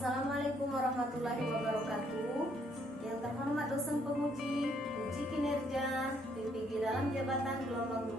Assalamualaikum warahmatullahi wabarakatuh. Yang terhormat dosen penguji uji kinerja PPG dalam jabatan gelombang 2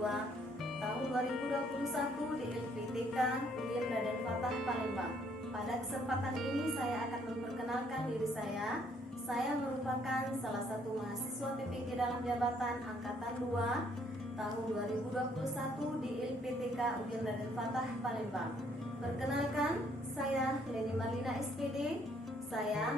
tahun 2021 di LPTK Ujian Raden Fatah Palembang. Pada kesempatan ini saya akan memperkenalkan diri saya. Saya merupakan salah satu mahasiswa PPG dalam jabatan angkatan 2 tahun 2021 di LPTK Ujian Raden Fatah Palembang. Perkenalkan, saya Leni Marlina SPD. Saya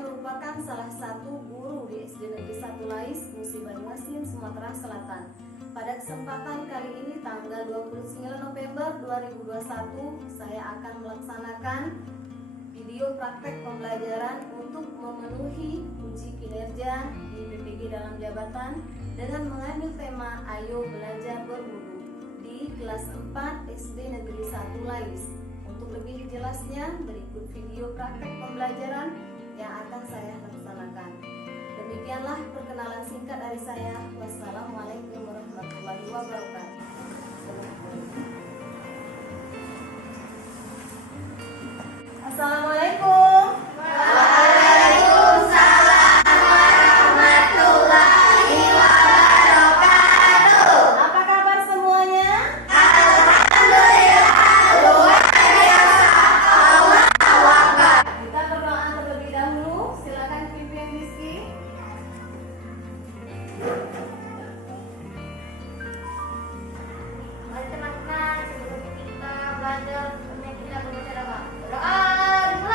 merupakan salah satu guru di SD Negeri 1 Lais, Musi Banyuasin, Sumatera Selatan. Pada kesempatan kali ini tanggal 29 November 2021, saya akan melaksanakan video praktek pembelajaran untuk memenuhi uji kinerja di PPG dalam jabatan dengan mengambil tema Ayo Belajar Berwudu di kelas 4 SD Negeri 1 Lais. Untuk lebih jelasnya, berikut video praktek pembelajaran yang akan saya laksanakan. Demikianlah perkenalan singkat dari saya. Wassalamualaikum warahmatullahi wabarakatuh. Assalamualaikum. Waalaikumsalam warahmatullahi wabarakatuh. Apa kabar semuanya? Alhamdulillah, luar biasa. Allahu Akbar. Kita berdoa terlebih dahulu. Silakan pimpin Rizky. Mari teman-teman, sebelum kita belajar, kita berdoa. Berdoa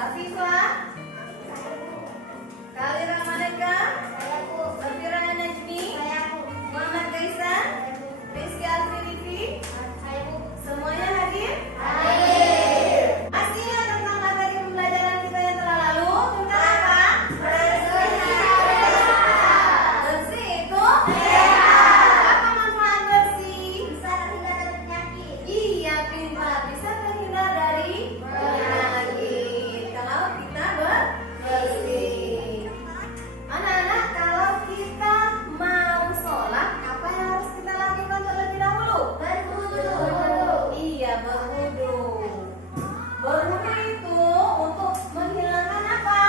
Afifah, Kali Ramadeka, Safira Najmi, Muhammad Kaisan, Rizky Alfirifi, semuanya hadir? Masih ingat tentang materi pembelajaran kita yang telah lalu? Tentang apa? Bersih itu? Apa manfaat bersih? Bisa terhindar dari penyakit. Iya, pintar. Bisa terhindar dari penyakit kalau kita bersih. Anak-anak, kalau kita mau sholat, apa yang harus kita lakukan terlebih dahulu? Berwudu. Iya, berwudu. Berwudu itu untuk menghilangkan apa?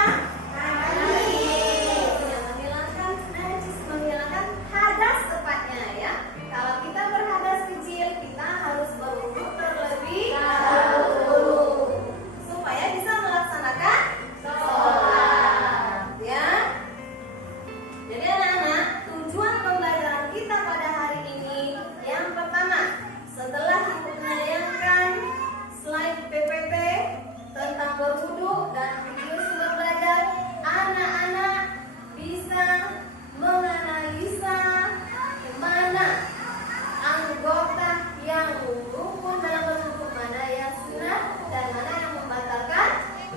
Ya, menghilangkan najis, menghilangkan hadas tepatnya ya. Kalau kita berhadas kecil, kita harus berwudu terlebih dahulu supaya bisa melaksanakan sholat ya. Jadi anak-anak, tujuan pembelajaran kita pada hari ini yang pertama, setelah ibu menayangkan slide PPT tentang berwudu dan video sumber belajar, anak-anak bisa menganalisa mana anggota yang rukun dalam berwudu, mana yang sunat dan mana yang membatalkan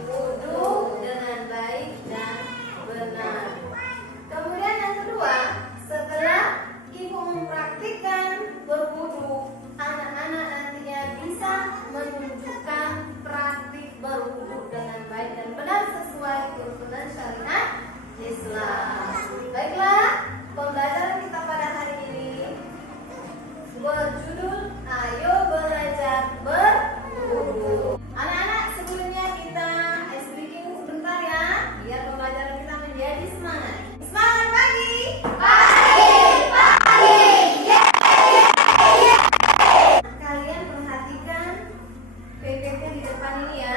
wudu dengan baik dan benar. Kemudian yang kedua, setelah ibu mempraktikkan berwudu, anak-anak nantinya bisa menunjukkan praktik berwudu dengan baik dan benar sesuai tuntunan syariat Islam. Baiklah, pembelajaran kita pada hari ini berjudul Ayo Belajar Berwudu. Anak-anak, sebelumnya kita ice breaking sebentar ya, biar pembelajaran kita menjadi semangat. Semangat pagi! Kalian perhatikan PPT di depan ini ya.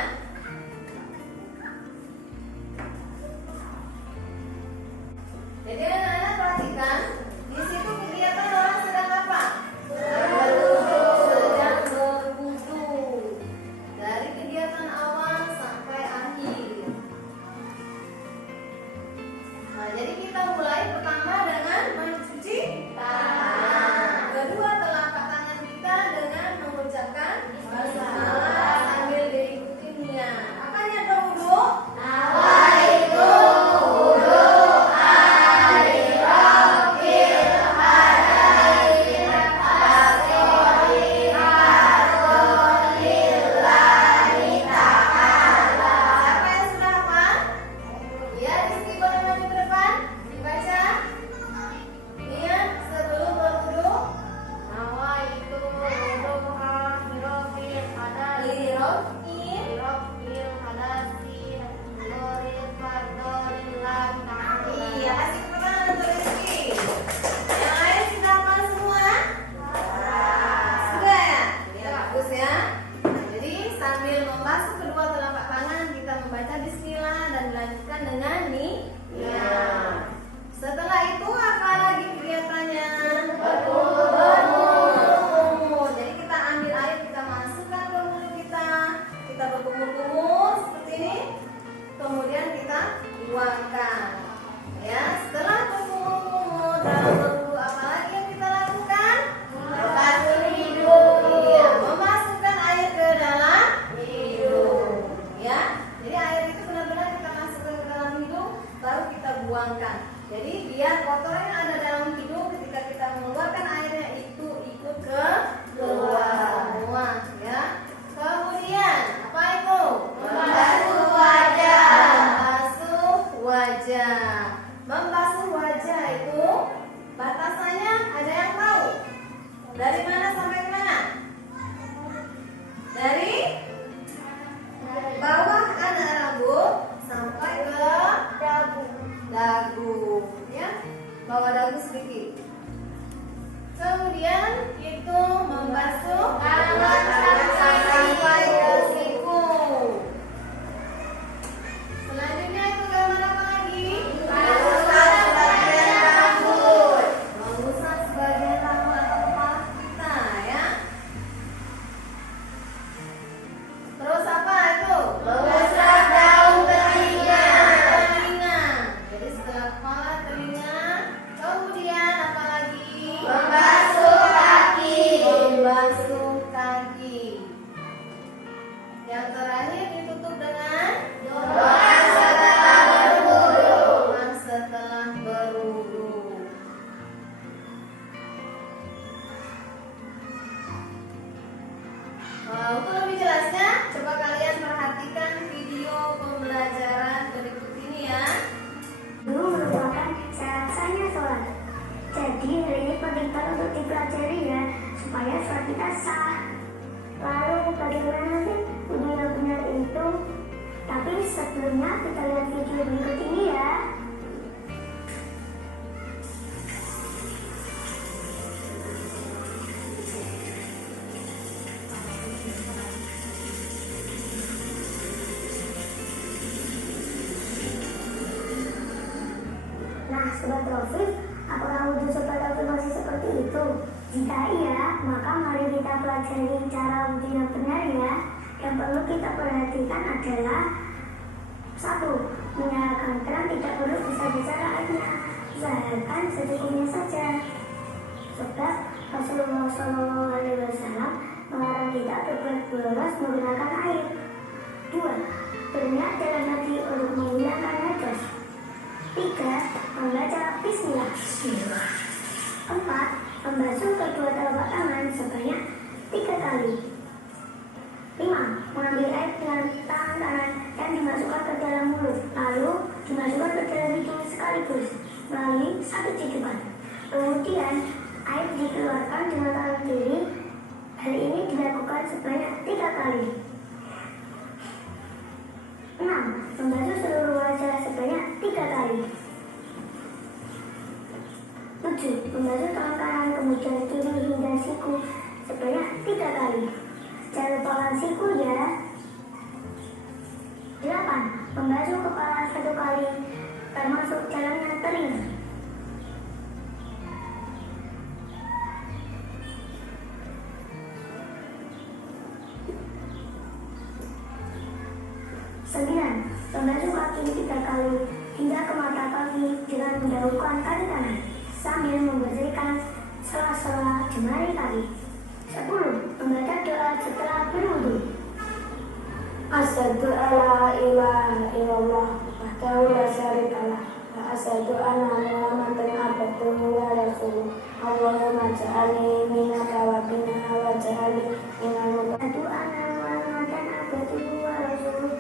Jadi anak-anak perhatikan, di situ kegiatan orang sedang apa? Sedang berwudu. Dari kegiatan awal sampai akhir. Nah, jadi kita mulai pertama dengan mencuci tangan. Kedua, telapak tangan kita dengan mengucapkan basmalah sambil diikutinya. Apa niat berwudu? Siapa yang sudah hafal? Ya, Rizky boleh maju ke depan. Dibaca. Niat sebelum berwudu. Nawaitu wudu'a lirafil hadasi. Lirafil. hadasi nuril fardhillah ta'ala. Iya, kasih tepuk tangan untuk Rizky. Yang lain sudah hafal semua? Sudah ya? Ya, bagus ya. Nah, jadi sambil membasuh kedua telapak tangan, kita membaca bismillah dan dilanjutkan dengan niat. Setelah itu apa lagi kegiatannya? Berkumur. Jadi kita ambil air, kita masukkan ke mulut kita berkumur-kumur seperti ini. Kemudian kita buangkan. Ya, setelah berkumur-kumur dalam berwudu, apa lagi yang kita lakukan? Membasuh hidung. Iya, memasukkan air ke dalam hidung. Ya, jadi air itu benar-benar kita masukkan ke dalam hidung, baru kita buangkan. Jadi biar kotoran yang ada dalam hidung ketika kita mengeluarkan airnya itu ikut ke keluar semua, ya. Kemudian apa itu? Membasuh wajah. Membasuh wajah. Membasuh wajah itu batasannya ada yang tahu? Dari mana sampai mana? Dari bawah anak rambut sampai ke dagu, ya, bawah dagu sedikit. Kemudian itu membasuh tangan sampai ke siku. Selanjutnya itu gambar apa lagi? Mengusap sebagian rambut. Mengusap sebagian rambut atau kepala kita, ya. Terus apa itu? Mengusap daun Untuk lebih jelasnya, coba kalian perhatikan video pembelajaran berikut ini ya. Dulu merupakan syarat-sahnya sholat. Jadi hari ini penting banget untuk dipelajari ya, supaya sholat kita sah. Lalu bagaimana sih wudhu yang benar itu? Tapi sebelumnya kita lihat video berikut ini ya. Nah, Sobat Taufik, apakah wudhu Sobat Taufik masih seperti itu? Jika iya, maka mari kita pelajari cara wudhu yang benar ya. Yang perlu kita perhatikan adalah 1. Menyalakan keran tidak perlu besar-besar airnya, usahakan secukupnya saja. Sebab Rasulullah SAW melarang kita berbuat boros menggunakan air. 2. Berniat dalam hati untuk menghilangkan hadas. 3. Membaca bismillah. 4. Membasuh kedua telapak tangan sebanyak 3 kali. 5. Mengambil air dengan tangan kanan dan dimasukkan ke dalam mulut, lalu dimasukkan ke dalam hidung sekaligus melalui 1 cidukan. Kemudian air dikeluarkan dengan tangan kiri. Hal ini dilakukan sebanyak 3 kali. 6. Membasuh seluruh wajah sebanyak 3 kali. 7. Membasuh tangan kanan kemudian kiri hingga siku sebanyak 3 kali. Jangan lupakan siku ya. 8. Membasuh kepala 1 kali termasuk jalannya telinga. 9. Membasuh kaki 3 kali hingga ke mata kaki dengan mendahulukan kaki kanan sambil membersihkan sela-sela jemari kaki. 10. Membaca doa setelah berwudu. Asyhadu alla ilaha illallah wahdahu la syarikalah wa asyhadu anna Muhammadan abduhu wa rasuluh. Allahumma ja'alni minat tawabina wa ja'alni minal muttaqin. Asyhadu anna Muhammadan abduhu wa rasuluh.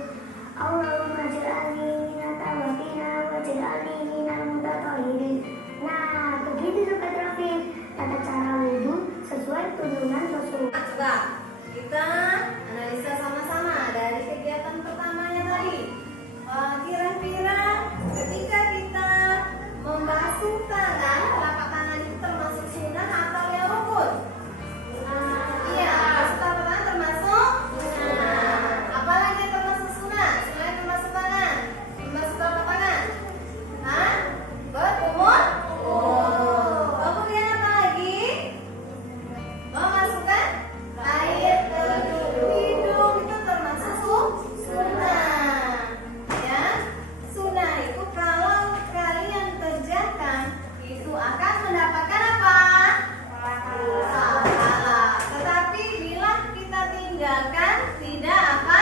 Allahumma ja'alni minat tawabina wa ja'alni minal mutatahhirin. Nah, begitu Sobat Taufik, tata cara wudu sesuai tuntunan Rasul. Coba kita analisa sama-sama dari kegiatan pertamanya tadi. Kira-kira ketika kita membasuh tangan, telapak tangan itu termasuk sunnah atau yang rukun? Iya, membasuh telapak tangan termasuk sunnah. Apalagi yang termasuk sunnah selain membasuh tangan? Membasuh telapak tangan? Hah? Berkumur? Kemudian apa lagi? Memasukkan air ke hidung itu termasuk sunnah. Ya, sunnah itu kalau kalian kerjakan itu akan mendapatkan apa? Pahala. Tetapi bila kita tinggalkan tidak apa?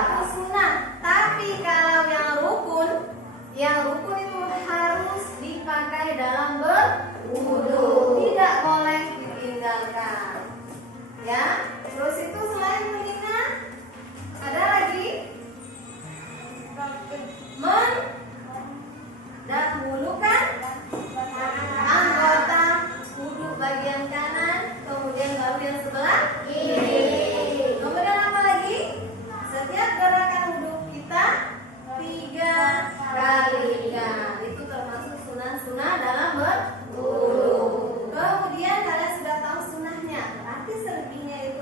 Itu sunnah. Tapi kalau yang rukun itu harus dipakai dalam berwudu, tidak boleh ditinggalkan. Ya, terus itu selain mengingat ada lagi mendahulukan anggota wudu bagian kanan, kemudian baru yang sebelah kiri. Kemudian apa lagi? Setiap gerakan wudu kita 3 kali. Nah, itu termasuk sunnah-sunnah dalam berwudu. Kemudian kalian sudah tahu sunnahnya, berarti selebihnya itu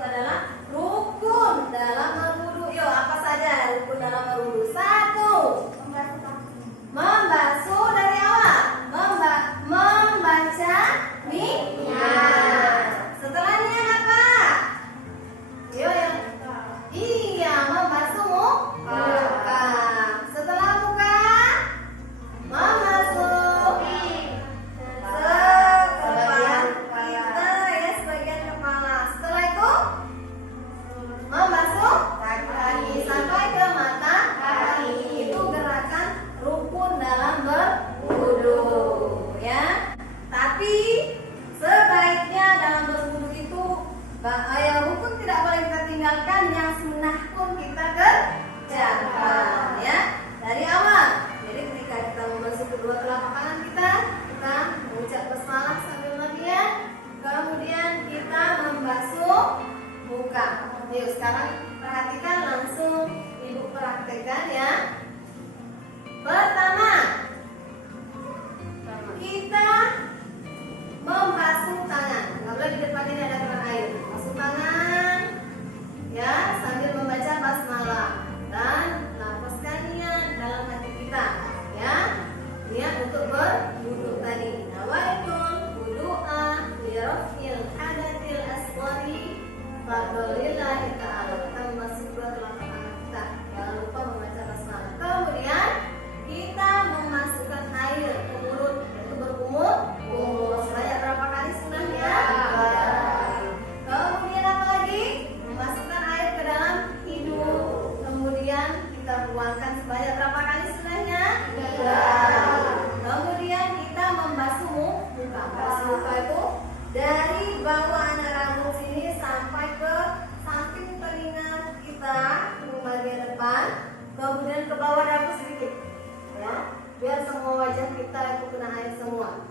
sekarang perhatikan, langsung Ibu praktekkan ya. Pertama, kita membasuh tangan. Nggak boleh di depan ini ada keran air. Basuh tangan ya, sambil membaca basmalah dan lapaskan niat dalam hati kita ya. Niat untuk berwudu tadi. Nawaitul wudu'a li raf'il hadatil asghari fadlillahi ta'ala. Kita membasuh kedua tangan kita. Jangan lupa membaca basmalah. Kemudian kita memasukkan air ke mulut, yaitu berkumur. Sebanyak berapa kali sunahnya? 3 kali. Kemudian apa lagi? Memasukkan air ke dalam hidung. Kemudian kita buangkan sebanyak berapa kali sunahnya? 3 kali. Kemudian kita membasuh muka. Membasuh muka itu dari bawah anak rambut sini sampai ke samping telinga kita, bagian depan. Kemudian ke bawah rambut sedikit. Ya, biar semua wajah kita itu kena air semua.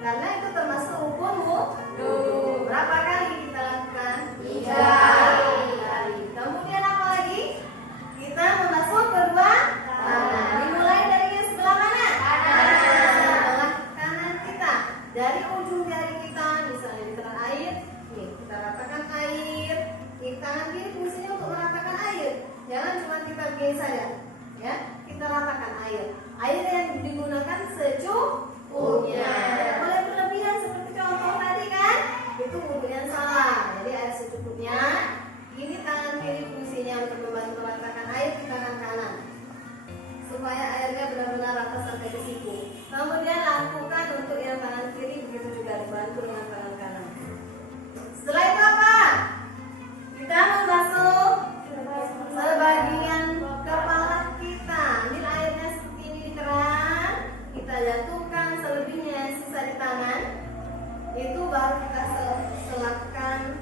Karena itu termasuk rukun wudu. Berapa kali kita lakukan? 3 kali. Kemudian apa lagi? Kita membasuh kedua tangan. Dimulai dari yang sebelah mana? Kanan. Sebelah kanan kita. Dari ujung jari kita, misalnya di keran air, nih kita ratakan air. Di tangan kiri fungsinya untuk meratakan air. Jangan cuma kita begini saja, ya. Kita ratakan air. Air yang digunakan secukupnya. Tidak boleh berlebihan seperti contoh tadi kan? Itu wudu yang salah. Jadi air secukupnya. Ini tangan kiri fungsinya untuk membantu meratakan air di tangan kanan, supaya airnya benar-benar rata sampai ke siku. Kemudian lakukan untuk yang tangan kiri, begitu juga dibantu dengan tangan kanan. Setelah itu apa? Kita membasuh sebagian kepala kita. Ambil airnya seperti ini di keran, kita jatuhkan selebihnya yang sisa di tangan. Itu baru kita selapkan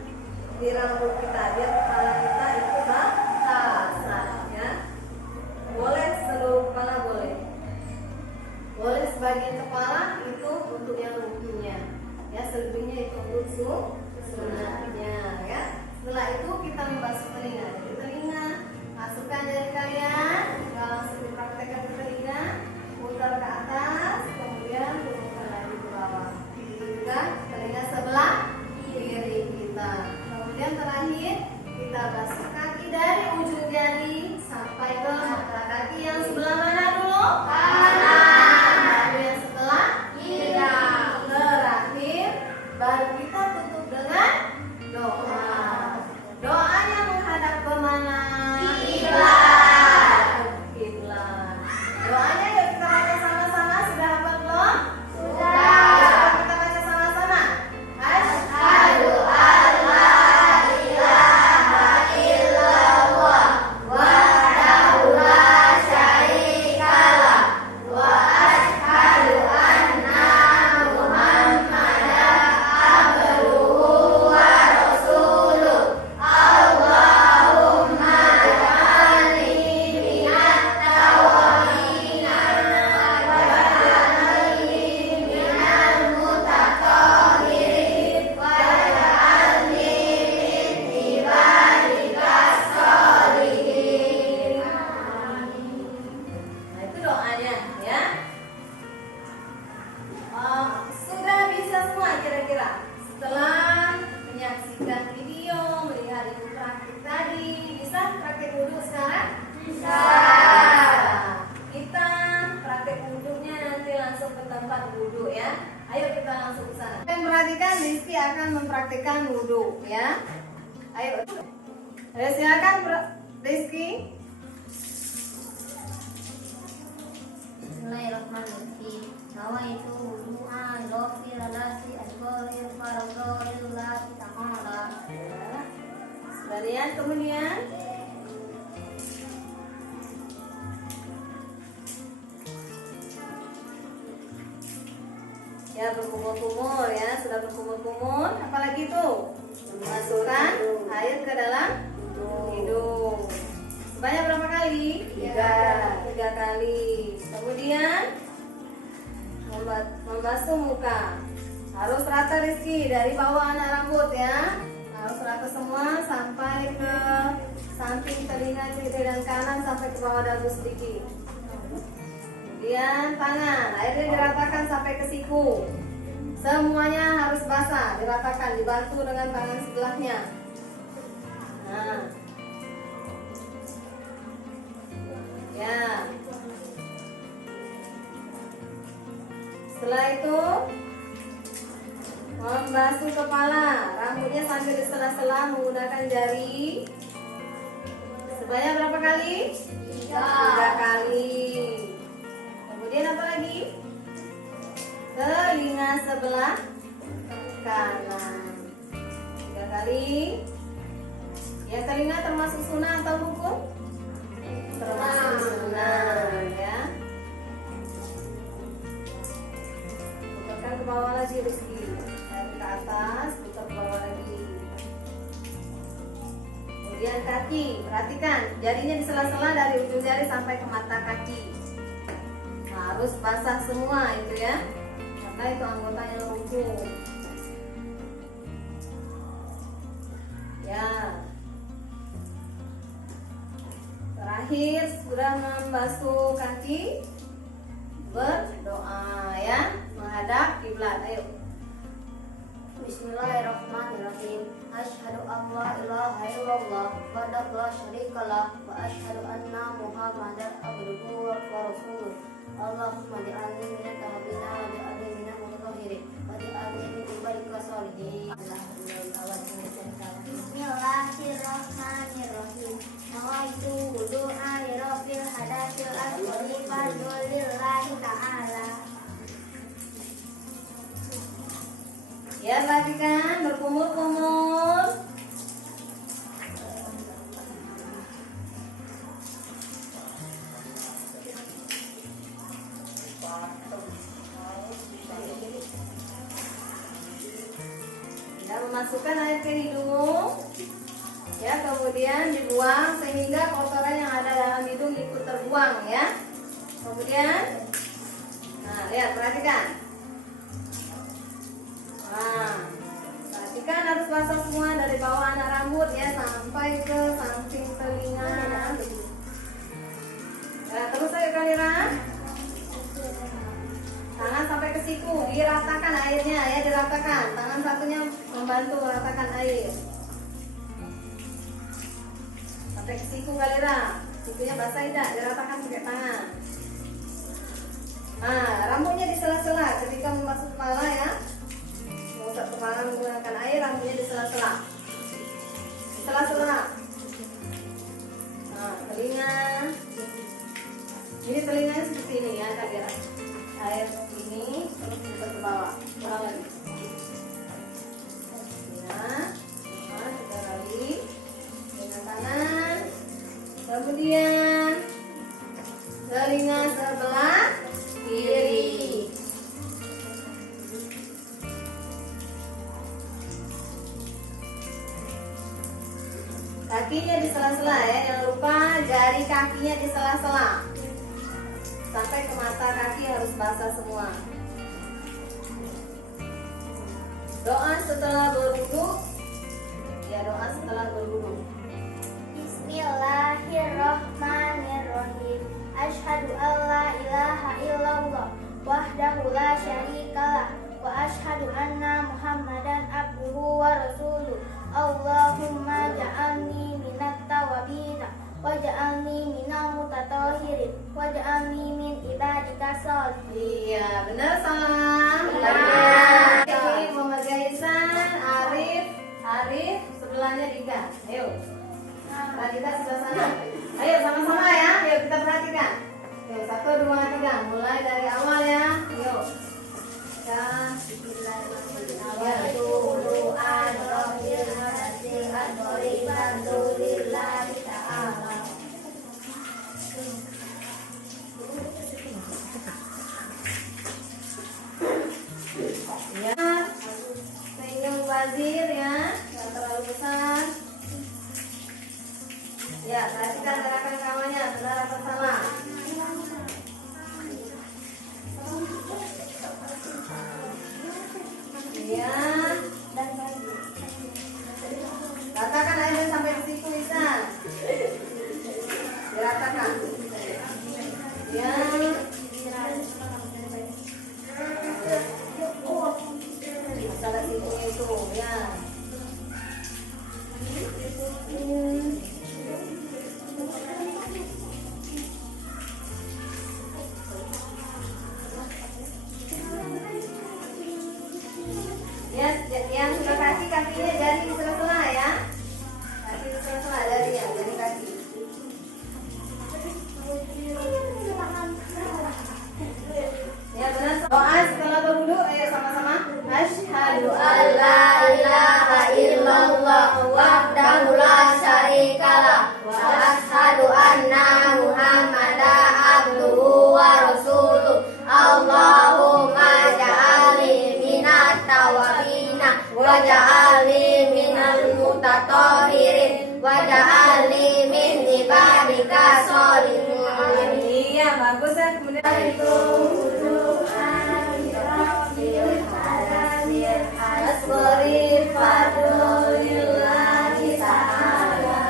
di rambut kita, biar kepala kita itu basah ya. Boleh seluruh kepala, boleh sebagian kepala, itu untuk yang rukinya ya, selebihnya itu untuk sunatnya ya. Setelah itu kita membasuh telinga. Jadi telinga, masukkan jari kalian, langsung dipraktekkan ke telinga, putar ke atas, kemudian putar lagi ke bawah. Itu juga telinga sebelah kiri kita. Kemudian terakhir kita basuh kaki dari ujung jari sampai ke mata kaki yang sebelah mana dulu? Kanan. Lalu yang sebelah kiri. Terakhir baru kita tutup dengan doa. Doanya menghadap kemana? Kiblat. Doanya yuk kita baca sama-sama. Sudah hafal belum? Sudah. Coba kita baca sama-sama. Asyhadu an la ilaha illallah wahdahu la syarika lah wa asyhadu anna Muhammadan abduhu wa rasuluh. Allahumma ja'alni minat tawabin waj'alni minal mutatahhirin waj'alni min ibadikas sholihin. Nah, itu doanya ya. Sudah bisa semua kira-kira? Setelah menyaksikan video, melihat ibu praktik tadi, bisa praktik wudhu sekarang? Bisa. Kita praktik wudhunya nanti langsung ke tempat wudhu ya. Ayo kita langsung ke sana. Dan perhatikan, Rizky akan mempraktikkan wudhu ya. Ayo. Silakan Rizky. Bismillahirrahmanirrahim. Nawaitu wudu'a lighfir lati al-ghafir faradhillah ta'ala. Sekalian kemudian ya berkumur-kumur ya, sudah berkumur-kumur. Apalagi itu? Masukkan air ke dalam hidung. Sebanyak berapa kali? 3 kali. Kemudian membasuh muka. Harus rata Rizky, dari bawah anak rambut ya. Harus rata. Rata semua sampai ke samping telinga kiri dan kanan sampai ke bawah dagu sedikit. Kemudian tangan, airnya diratakan sampai ke siku. Semuanya harus basah, diratakan, dibantu dengan tangan sebelahnya. Nah, ya. Setelah itu membasuh kepala, rambutnya sambil disela-sela menggunakan jari. Sebanyak berapa kali? 3 kali. Kemudian apa lagi? Telinga sebelah kanan 3 kali. Ya, telinga termasuk sunnah atau hukum? Termasuk sunnah, ya. Putarkan ke bawah lagi Rizky. Dari ke atas, putar ke bawah lagi. Kemudian kaki, perhatikan jarinya di sela-sela dari ujung jari sampai ke mata kaki. Harus basah semua itu ya, karena itu anggotanya lumpuh. Ya. Terakhir sudah membasuh kaki, berdoa ya, menghadap kiblat. Ayo. Bismillahirrahmanirrahim. Asyhadu an la ilaha illallah wahdahu la syarikalah wa asyhadu anna Muhammadan abduhu wa rasuluh. Allahumma ja'alni minat tawabina wa ja'alni minat mutatahhirin wa ja'alni min ibadika sholihin. Bismillahirrahmanirrahim. Nawaitu wudu'a li rabbil hadatsil asghari fadlillahi ta'ala. Ya, perhatikan berkumur-kumur. Dan memasukkan air ke hidung. Ya, kemudian dibuang sehingga kotoran yang ada dalam hidung ikut terbuang ya. Kemudian, nah lihat, perhatikan. Nah, perhatikan harus basah semua dari bawah anak rambut ya sampai ke samping telinga. Nah, terus ayo Kalira. Tangan sampai ke siku, diratakan airnya ya, diratakan. Tangan satunya membantu meratakan air. Sampai ke siku Kalira. Sikunya basah tidak, diratakan pakai tangan. Nah, rambutnya di sela-sela ketika membasuh kepala ya. Mengusap kepala menggunakan air, rambutnya di sela-sela. Di sela-sela. Nah, telinga. Ini telinganya seperti ini ya, Kalira. Air ini terus ke bawah, bawah lagi. Ya, 3 kali dengan tangan. Kemudian telinga sebelah kiri. Kakinya di sela-sela ya, jangan lupa jari kakinya di sela-sela. Sampai ke mata kaki harus basah semua. Doa setelah berwudu. Ya, doa setelah berwudu. Bismillahirrahmanirrahim. Asyhadu an la ilaha illallah wahdahu la syarikalah wa asyhadu anna Muhammadan abduhu wa rasuluh. Allahumma ja'alni minat tawabina waj'alni minal mutatahhirin waj'alni min ibadika sholihin. Iya, benar salah. Benar. Ini Muhammad Gaisan, Arif, sebelahnya Dika. Ayo. Nah, Dika sebelah sana. Ayo sama-sama ya. Ayo kita perhatikan. Ayo 1, 2, 3. Mulai dari awal ya. Ayo. Ya. Ya, senyum wazir ya, jangan terlalu besar. Ya, perhatikan gerakan kawannya, benar atau salah. Ya, pada sikunya itu ya. Ya, yang sudah kakinya jari di sela-sela ya. Kaki di sela-sela jari ya, jari kaki. Ya benar. Doa setelah berwudu, ayo sama-sama. Asyhadu an la ilaha illallah wahdahu la syarikalah wa asyhadu anna Muhammadan abduhu wa rasuluh. Allahumma ja'alni minat tawabina wa ja'alni minal mutatahhirin wa ja'alni min ibadika sholihin. Iya, bagus ya. Kemudian itu Asbari fadlillahi ta'ala.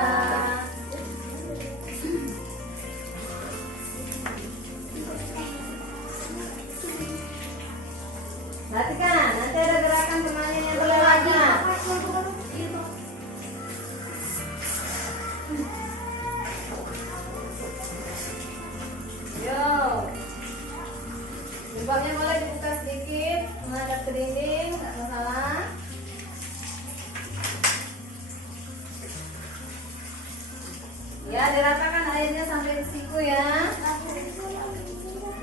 Perhatikan, nanti ada gerakan permainan yang berlaga. Yo, jilbabnya boleh dibuka sedikit, menghadap ke dinding, nggak masalah. Ya, diratakan airnya sampai ke siku ya.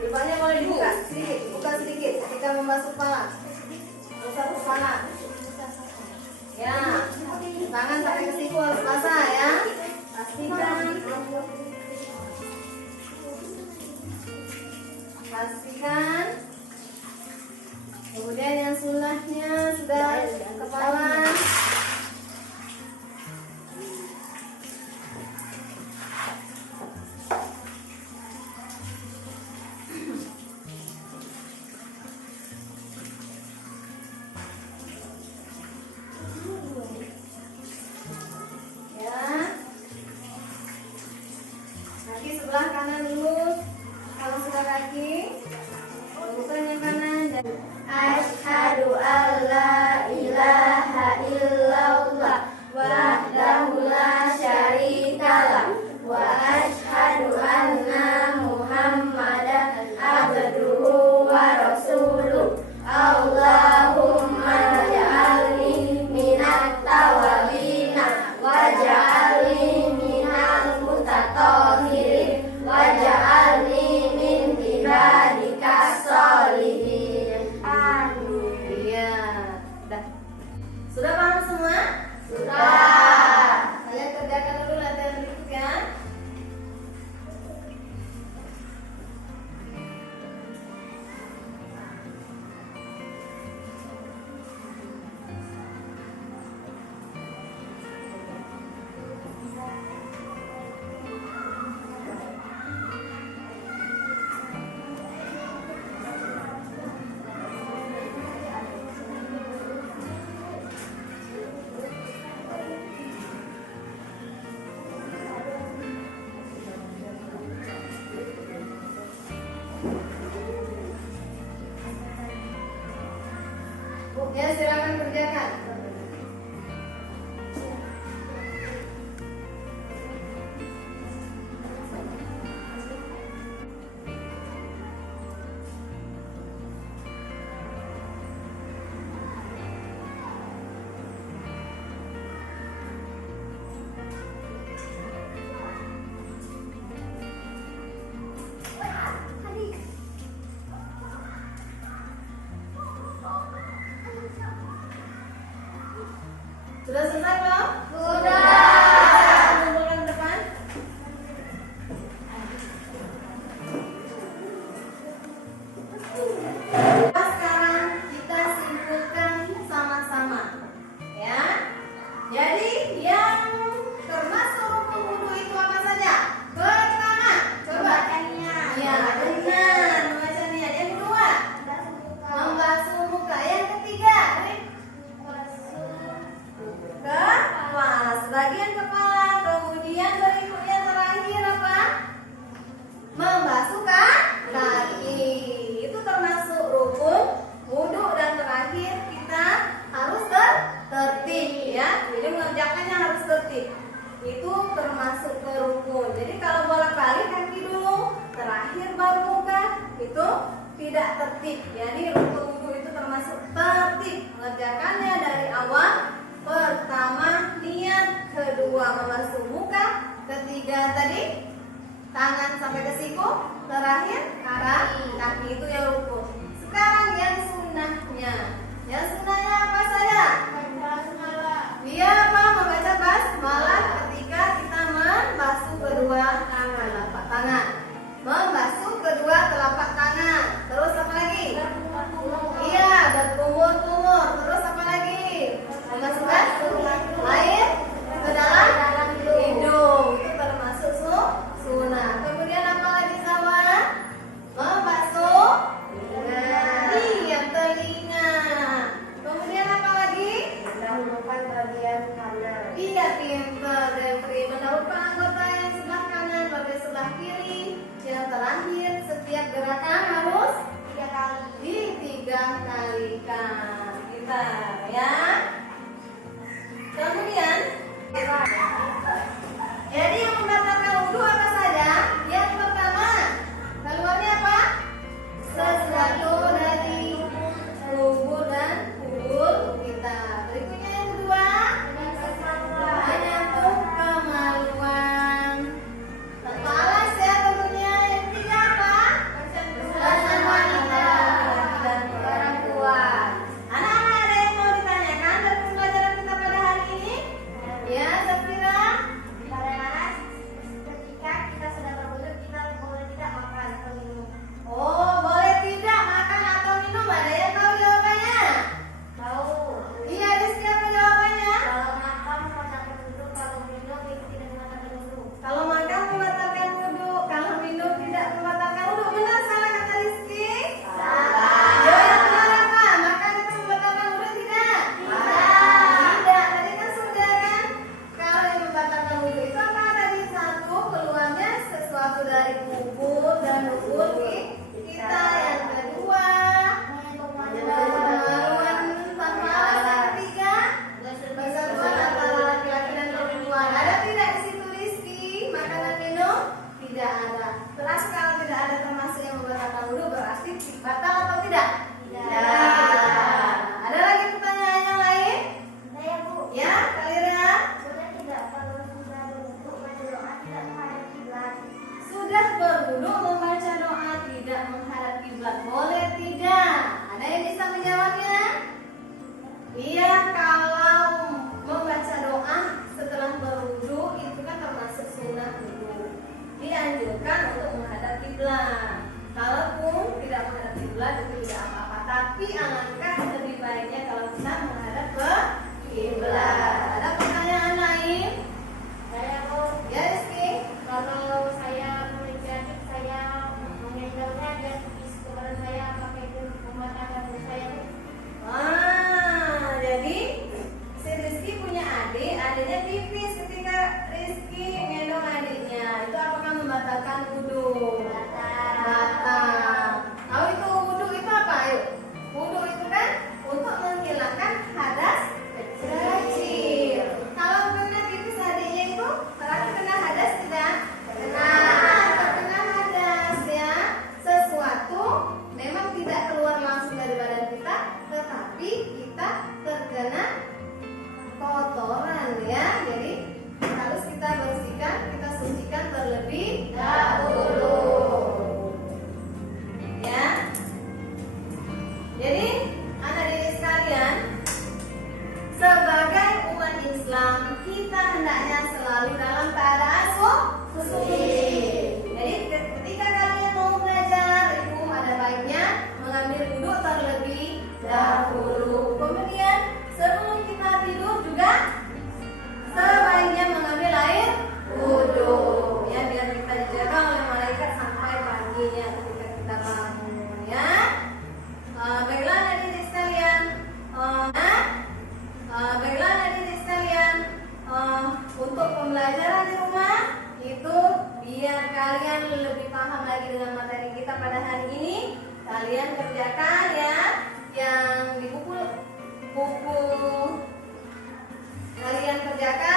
Jilbabnya boleh dibuka sedikit, buka sedikit ketika membasuh kepala. Basuh kepala. Ya, tangan sampai ke siku harus basah ya. Pastikan. Kemudian yang sunnahnya sudah kepala. Kaki sebelah kanan dulu. Kalau sudah kaki, bukan yang kanan. Asyhadu an la ilaha illallah wahdahu la syarikalah wa asyhadu anna Muhammadan abduhu wa rasuluh. Allahumma ja'alni minat tawabina wa ja'alni minal mutatahhirin wa ja'alni min ibadika sholihin. Amin. Iya. Sudah paham semua? Sudah. Kalian kerjakan dulu latihan berikutnya. Ya, silakan kerjakan. Sudah selesai belum? Sudah. Kumpulkan ke depan. Sekarang kita simpulkan sama-sama, ya. Jadi yang termasuk rukun wudu itu apa saja? Pertama, coba. Ya, benar. Membaca niat. Yang kedua, membasuh muka. Yang ketiga, kepala. tertib. Jadi rukun wudu itu termasuk tertib, mengerjakannya dari awal. Pertama niat, kedua membasuh muka, ketiga tadi tangan sampai ke siku, terakhir kaki itu yang rukun. Sekarang yang sunnahnya. Yang sunnahnya apa saja? Dia apa? Membaca basmalah ketika kita membasuh kedua telapak tangan. Membasuh kedua telapak tangan. Terus apa lagi? Iya, berkumur-kumur. Terus apa lagi? Memasukkan air ke dalam hidung. Itu termasuk sunnah. Kemudian apa lagi sama? Membasuh telinga. Kemudian apa lagi? Mendahulukan bagian kanan. Iya, pintar Devri. Mendahulukan anggota yang sebelah kanan pada sebelah kiri. Yang terakhir, setiap gerakan harus 3 kali. 3 kalikan. Kita ya. Kemudian jadi yang membatalkan wudu apa saja? Yang pertama, keluarnya apa? Sesuatu dari tubuh dan tubuh kita. Berikutnya yang kedua, menyentuh kemaluan. Tanpa alas ya tentunya. Yang ketiga apa? Bersama wanita dan orang tua. Anak-anak ada yang mau ditanyakan dari pembelajaran kita pada hari ini? Ya, Zafira. Ketika kita sudah berwudu, kita boleh tidak makan atau minum. Oh, boleh tidak makan atau minum. Ada yang tahu jawabannya? Tahu. Iya, Rizky, apa jawabannya? Kalau makan membatalkan wudu, kalau minum itu tidak membatalkan wudu. Kalau makan membatalkan wudu, kalau minum tidak membatalkan wudu. Benar salah kata Rizky? Salah. Jawaban benar apa? Makan itu membatalkan wudu tidak? Tidak. Tadi kan sudah kan? Kalau yang membatalkan wudu itu apa? Tadi satu, keluarnya sesuatu dari tubuh dan tubuh kita. Yang kedua, kemaluan tanpa alas. Yang ketiga, persatuan antara laki-laki dan perempuan. Ada tidak di situ Rizky? Makanan minum? Tidak ada. Terus kalau tidak ada termasuk yang membatalkan wudu, berarti batal atau tidak? Tidak. Ada lagi pertanyaan yang lain? Saya Bu. Ya, Kalira. Boleh tidak kalau sudah berwudu membaca doa tidak menghadap kiblat? Sudah berwudu membaca doa tidak menghadap kiblat, boleh tidak? Ada yang bisa menjawabnya? Iya, kalau membaca doa setelah berwudu itu kan termasuk sunnah wudu. Dianjurkan untuk menghadap kiblat. Kalaupun tidak menghadap kiblat itu tidak apa-apa. Tapi alangkah lebih baiknya kalau kita menghadap ke kiblat. Ada pertanyaan lain? Saya mau. Ya Rizky. Kalau saya memiliki adik, saya mengendalnya dan kepada saya pakai itu membatalkan wudu saya. Jadi si Rizky punya adik, adiknya tipis. Ketika Rizky ngendong adiknya, itu apakah membatalkan wudu? Batal. Tahu itu wudu itu apa? Ayo. Wudu itu kan untuk menghilangkan hadas kecil. Kalau kena tipis adiknya itu, terakhir kena hadas tidak? Terkena hadas ya. Sesuatu memang tidak keluar langsung dari badan kita, tetapi kita terkena kotoran ya. Jadi harus kita bersihkan, kita sucikan terlebih dahulu. Ya. Jadi anak didik sekalian, sebagai umat Islam kita hendaknya selalu dalam keadaan suci. Jadi ketika kalian mau belajar, ibu ada baiknya mengambil wudu terlebih dahulu. Kemudian sebelum kita tidur juga sebaiknya mengambil air wudu ya, biar kita dijaga oleh malaikat sampai paginya ketika kita bangun ya. Baiklah adik-adik sekalian, untuk pembelajaran di rumah itu biar kalian lebih paham lagi dengan materi kita pada hari ini, kalian kerjakan ya yang di buku kalian kerjakan.